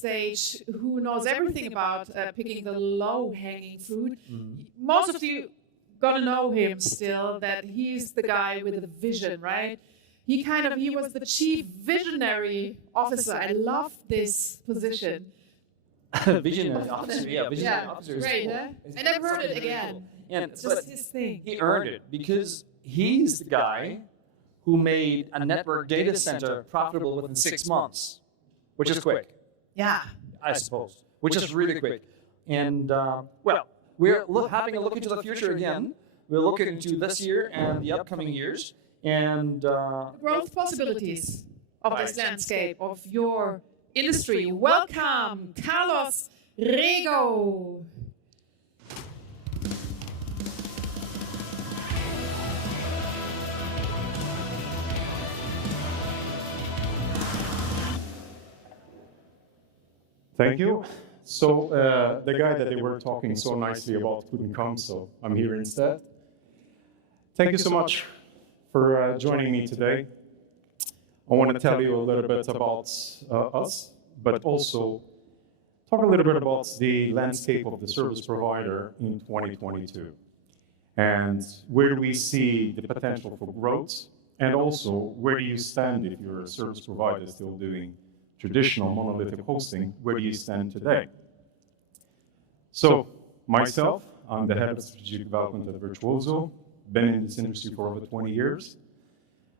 stage who knows everything about picking the low-hanging fruit. Most of you gonna know him still, that he's the guy with the vision, right? He was the chief visionary officer. I love this position. Visionary officer, visionary officer. Great, huh? I never heard it again. And it's just his thing. He earned it because he's the guy who made a network data center profitable within 6 months, which is quick. Yeah. I suppose, which is really quick. And we're having a look into the future again. We're looking into this year and the upcoming years. And growth possibilities of this landscape, of your industry. Welcome, Carlos Rego. Thank you. So the guy that they were talking so nicely about couldn't come, so I'm here instead. Thank you so much for joining me today. I want to tell you a little bit about us, but also talk a little bit about the landscape of the service provider in 2022. And where do we see the potential for growth? And also, where do you stand if you're a service provider still doing traditional monolithic hosting? Where do you stand today? So, myself, I'm the head of strategic development at Virtuozzo. Been in this industry for over 20 years.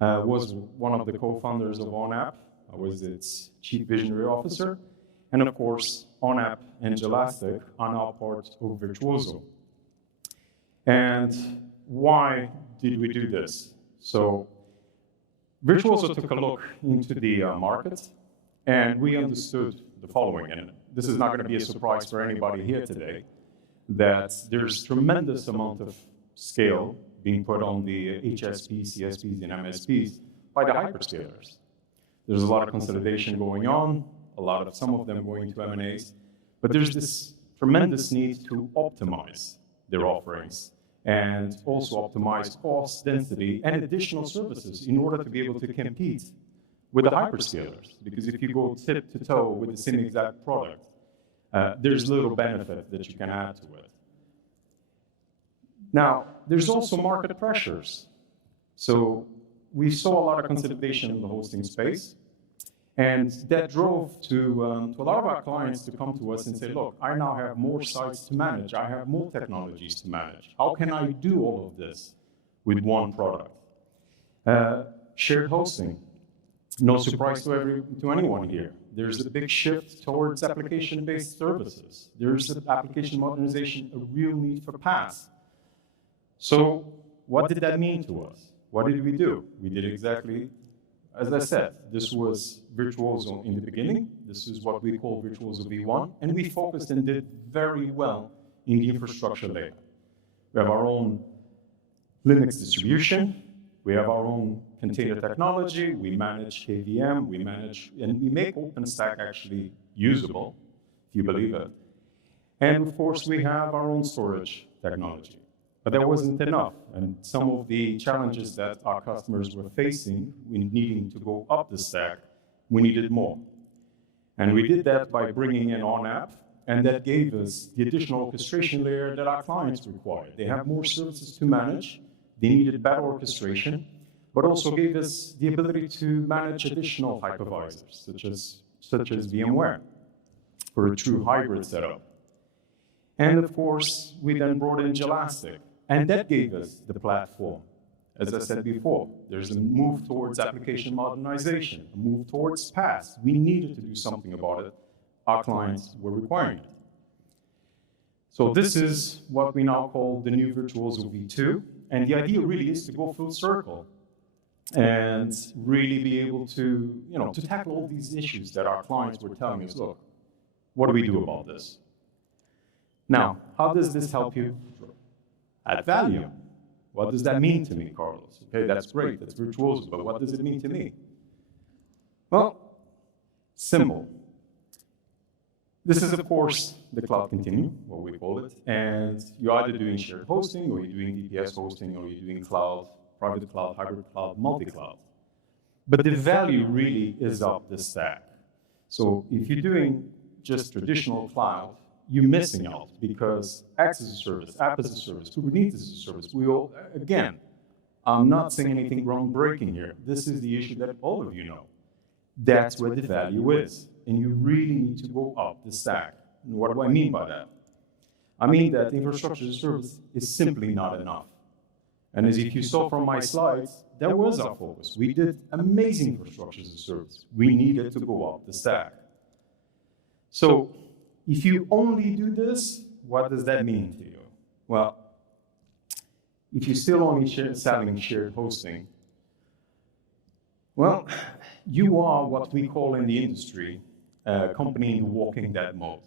Was one of the co-founders of OnApp. I was its chief visionary officer. And of course, OnApp and Gelastic are now part of Virtuozzo. And why did we do this? So, Virtuozzo took a look into the market, and we understood the following, and this is not going to be a surprise for anybody here today, that there's tremendous amount of scale being put on the HSPs, CSPs, and MSPs by the hyperscalers. There's a lot of consolidation going on, some of them going to M&As, but there's this tremendous need to optimize their offerings and also optimize cost, density, and additional services in order to be able to compete with the hyperscalers. Because if you go tip to toe with the same exact product, there's little benefit that you can add to it. Now, there's also market pressures. So we saw a lot of consolidation in the hosting space, and that drove to a lot of our clients to come to us and say, look, I now have more sites to manage. I have more technologies to manage. How can I do all of this with one product? Shared hosting. No surprise to anyone here. There's a big shift towards application-based services. There's an application modernization, a real need for PaaS. So what did that mean to us? What did we do? We did exactly, as I said, this was Virtuozzo in the beginning. This is what we call Virtuozzo V1, and we focused and did very well in the infrastructure layer. We have our own Linux distribution. We have our own container technology. We manage KVM. And we make OpenStack actually usable, if you believe it. And of course, we have our own storage technology. But that wasn't enough. And some of the challenges that our customers were facing in needing to go up the stack, we needed more. And we did that by bringing in OnApp, and that gave us the additional orchestration layer that our clients required. They have more services to manage. They needed better orchestration, but also gave us the ability to manage additional hypervisors, such as VMware, for a true hybrid setup. And of course, we then brought in Gelastic, and that gave us the platform. As I said before, there's a move towards application modernization, a move towards PaaS. We needed to do something about it. Our clients were requiring it. So this is what we now call the new Virtuozzo V2. And the idea really is to go full circle and really be able to, to tackle all these issues that our clients were telling us, look, what do we do about this? Now, how does this help you add value? What does that mean to me, Carlos? Okay, that's great, that's Virtuozzo, but what does it mean to me? Well, simple. This is, of course, the cloud continuum, what we call it, and you're either doing shared hosting, or you're doing DPS hosting, or you're doing cloud, private cloud, hybrid cloud, multi-cloud. But the value really is up the stack. So if you're doing just traditional cloud, you're missing out because X is a service, app is a service, Kubernetes is a service. We all, again, I'm not saying anything groundbreaking here. This is the issue that all of you know. That's where the value is. And you really need to go up the stack. And what do I mean by that? I mean that infrastructure as a service is simply not enough. And as if you saw from my slides, that was our focus. We did amazing infrastructure as a service. We needed to go up the stack. So if you only do this, what does that mean to you? Well, if you're still only selling shared hosting, well, you are what we call in the industry a company in the walking dead mode.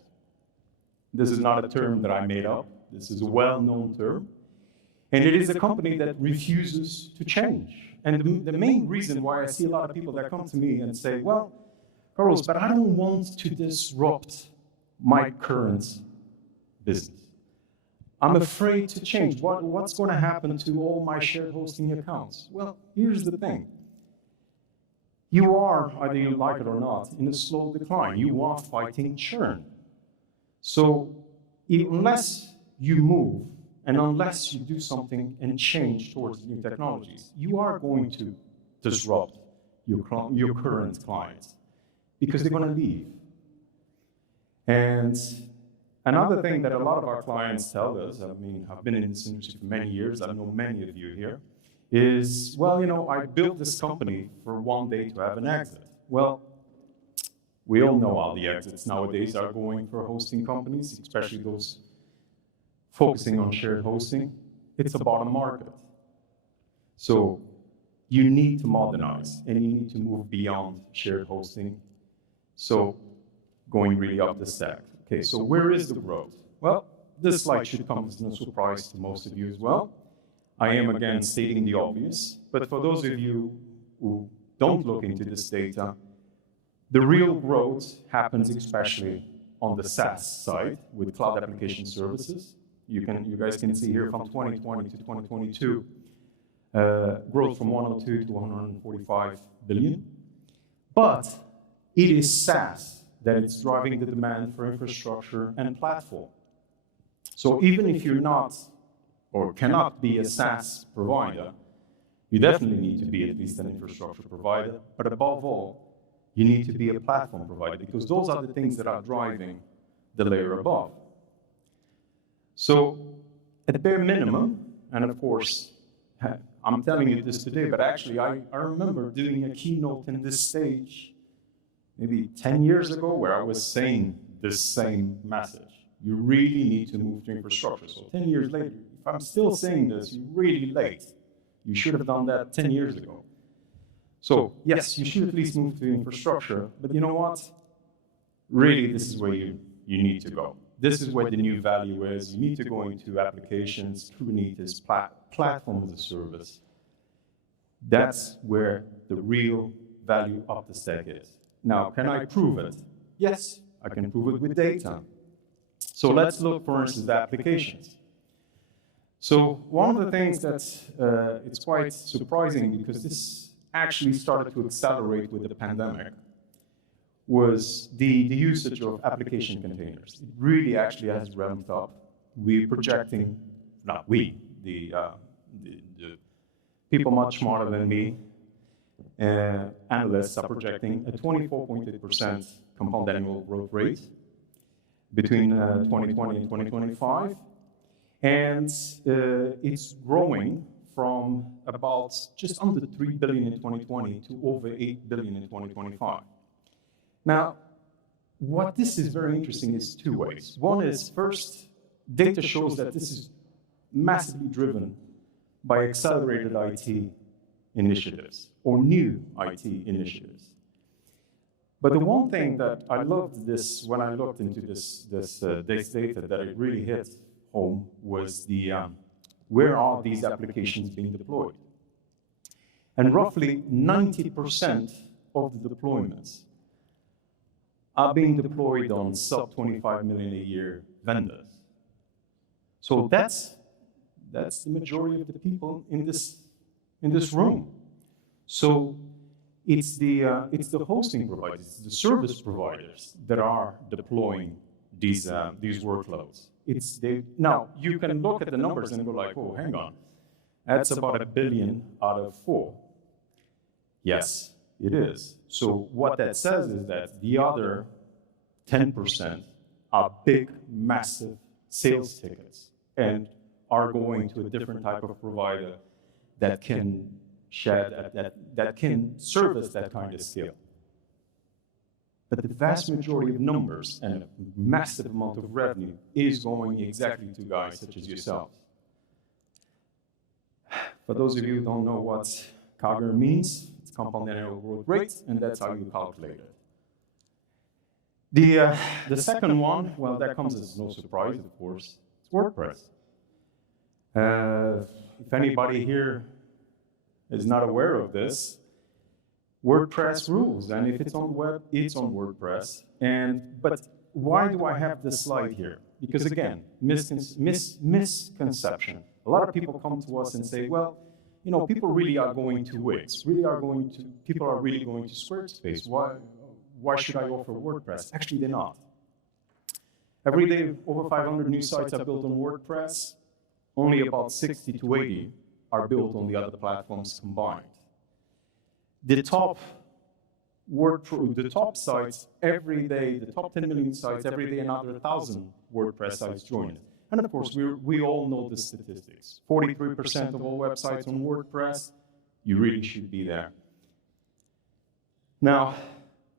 This is not a term that I made up. This is a well-known term. And it is a company that refuses to change. And the main reason why I see a lot of people that come to me and say, well, Carlos, but I don't want to disrupt my current business. I'm afraid to change. What's going to happen to all my shared hosting accounts? Well, here's the thing. You are, either you like it or not, in a slow decline. You are fighting churn. So unless you move, and unless you do something and change towards new technologies, you are going to disrupt your current clients because they're going to leave. And another thing that a lot of our clients tell us, I mean, I've been in this industry for many years, I know many of you here, is, well, you know, I built this company for one day to have an exit. Well, we all know how the exits nowadays are going for hosting companies, especially those focusing on shared hosting. It's a bottom market. So you need to modernize, and you need to move beyond shared hosting. So going really up the stack. Okay, so where is the growth? Well, this slide should come as no surprise to most of you as well. I am again stating the obvious, but for those of you who don't look into this data, the real growth happens especially on the SaaS side with cloud application services. You guys can see here from 2020 to 2022, growth from 102 to 145 billion. But it is SaaS that is driving the demand for infrastructure and platform. So even if you're not or cannot be a SaaS provider, you definitely need to be at least an infrastructure provider. But above all, you need to be a platform provider because those are the things that are driving the layer above. So at bare minimum, and of course, I'm telling you this today, but actually I remember doing a keynote in this stage maybe 10 years ago where I was saying this same message. You really need to move to infrastructure. So 10 years later, if I'm still saying this, you're really late. You should have done that 10 years ago. So yes, you should at least move to infrastructure, but you know what? Really, this is where you need to go. This is where the new value is. You need to go into applications, Kubernetes, platform as a service. That's where the real value of the stack is. Now, can I prove it? Yes, I can prove it with data. So let's look, for instance, at applications. So one of the things that's it's quite surprising because this actually started to accelerate with the pandemic was the usage of application containers. It really actually has ramped up. We're projecting, not we, the people much smarter than me, analysts are projecting a 24.8% compound annual growth rate between 2020 and 2025. And it's growing from about just under 3 billion in 2020 to over 8 billion in 2025. Now, what this is very interesting is two ways. One is, first, data shows that this is massively driven by accelerated IT initiatives or new IT initiatives. But the one thing that I loved this when I looked into this data that it really hit home was the where are these applications being deployed? And roughly 90% of the deployments are being deployed on sub 25 million a year vendors. So that's the majority of the people in this room. So It's the hosting providers, it's the service providers that are deploying these workloads. Now, you can look at the numbers and go like, oh, hang on. That's about $1 billion out of 4. Yes, it is. So what that says is that the other 10% are big, massive sales tickets and are going to a different type of provider that can that can service that kind of scale. But the vast majority of numbers and a massive amount of revenue is going exactly to guys such as yourselves. For those of you who don't know what CAGR means, it's compound annual growth rate, and that's how you calculate it. The second one, well, that comes as no surprise, of course, it's WordPress. If anybody here is not aware of this, WordPress rules, and if it's on the web, it's on WordPress. But why do I have this slide here? Because again, misconception. A lot of people come to us and say, well, you know, people really are going to Wix, people are really going to Squarespace. Why should I offer WordPress? Actually, they're not. Every day, over 500 new sites are built on WordPress. Only about 60 to 80 are built on the other platforms combined. The top sites every day, the top 10 million sites every day, another 1,000 WordPress sites join it. And of course, we all know the statistics. 43% of all websites on WordPress, you really should be there. Now,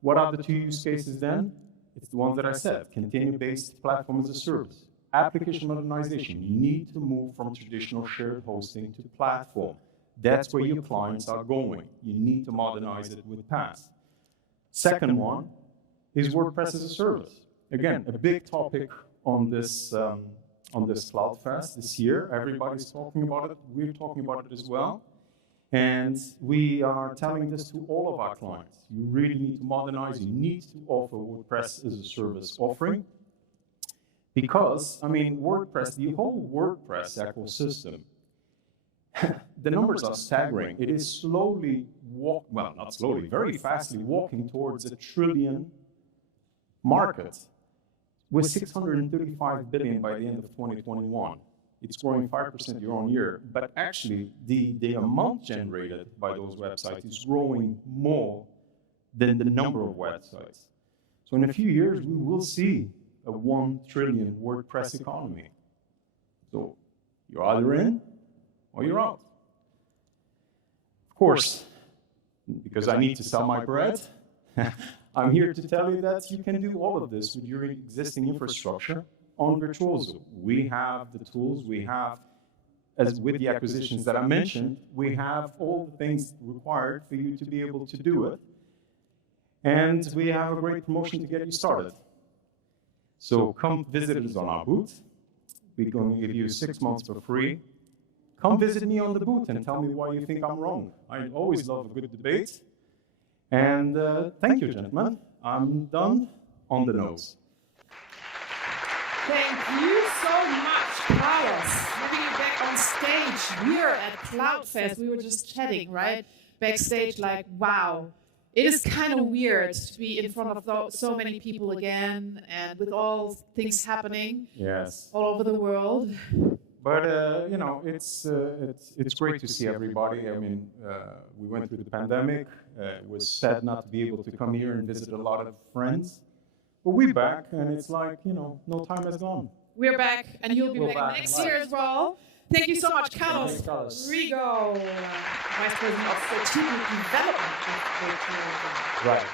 what are the two use cases then? It's the ones that I said, container-based platform as a service. Application modernization, you need to move from traditional shared hosting to platform. That's where your clients are going. You need to modernize it with PaaS. Second one is WordPress as a service. Again, a big topic on this CloudFest this year. Everybody's talking about it. We're talking about it as well. And we are telling this to all of our clients. You really need to modernize. You need to offer WordPress as a service offering. Because, I mean, WordPress, the whole WordPress ecosystem, the numbers are staggering. It is slowly, not slowly, very fastly walking towards $1 trillion market with $635 billion by the end of 2021. It's growing 5% year on year, but actually the amount generated by those websites is growing more than the number of websites. So in a few years, we will see a $1 trillion WordPress economy. So you're either in or you're out. Of course, because I need to sell my bread, I'm here to tell you that you can do all of this with your existing infrastructure on Virtuozzo. We have the tools, we have, as with the acquisitions that I mentioned, we have all the things required for you to be able to do it. And we have a great promotion to get you started. So come visit us on our booth. We're going to give you 6 months for free. Come visit me on the booth and tell me why you think I'm wrong. I always love a good debate. And thank you, gentlemen. I'm done on the nose. Thank you so much, Carlos. Having you back on stage here at CloudFest. We were just chatting, right? Backstage, like, wow. It is kind of weird to be in front of so many people again, and with all things happening all over the world. But you know, it's great to see everybody. I mean, we went through the pandemic. It was sad not to be able to come here and visit a lot of friends. But we're back, and it's like, you know, no time has gone. We're back, and you'll be back next year as well. Thank you so much, Carlos. Rego, Vice President of Strategic Development with Virtuozzo. Right.